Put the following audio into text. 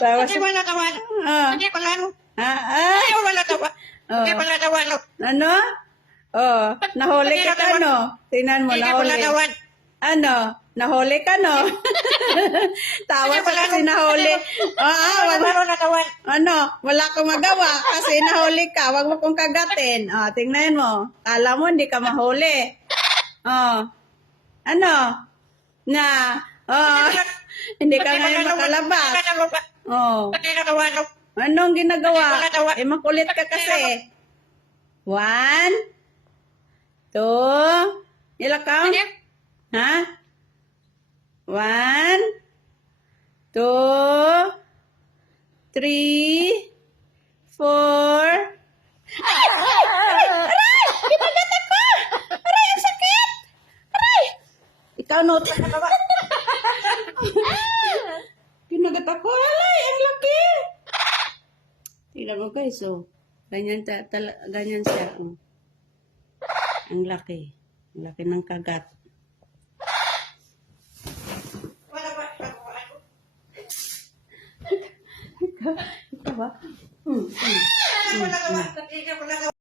Tawa Hindi siya. wala kawan. Ah. Hindi pala ano. Ah, Ayaw wala kawan. Hindi Oh. pala kawan. Ano? Oh, nahuli ka ka, no? Tingnan mo, Hindi pala nahuli. kawan. Ano? Nahuli ka, no? Tawa Hindi sa pala kasi nahuli. Wala Wala. na kawan. Ano? Wala kang magawa kasi nahuli ka. Wag mo kong kagatin. Tingnan mo. Kala mo hindi ka mahuli. Ano? Na? Hindi ka ngayon makalabas. Hindi na kawan. Anong ginagawa? Wala tawa. Makulit ka kasi. 1, 2, ilang count? Ha? 1, 2, 3, 4. Aray! Kinagat ako! Aray, ang sakit! Aray! Ikaw, no? Kinagat ako. Aray, ang laki! Tingnan mo guys, ganyan, ganyan siya. Ang laki. Ang laki ng kagat. Ikaw ba?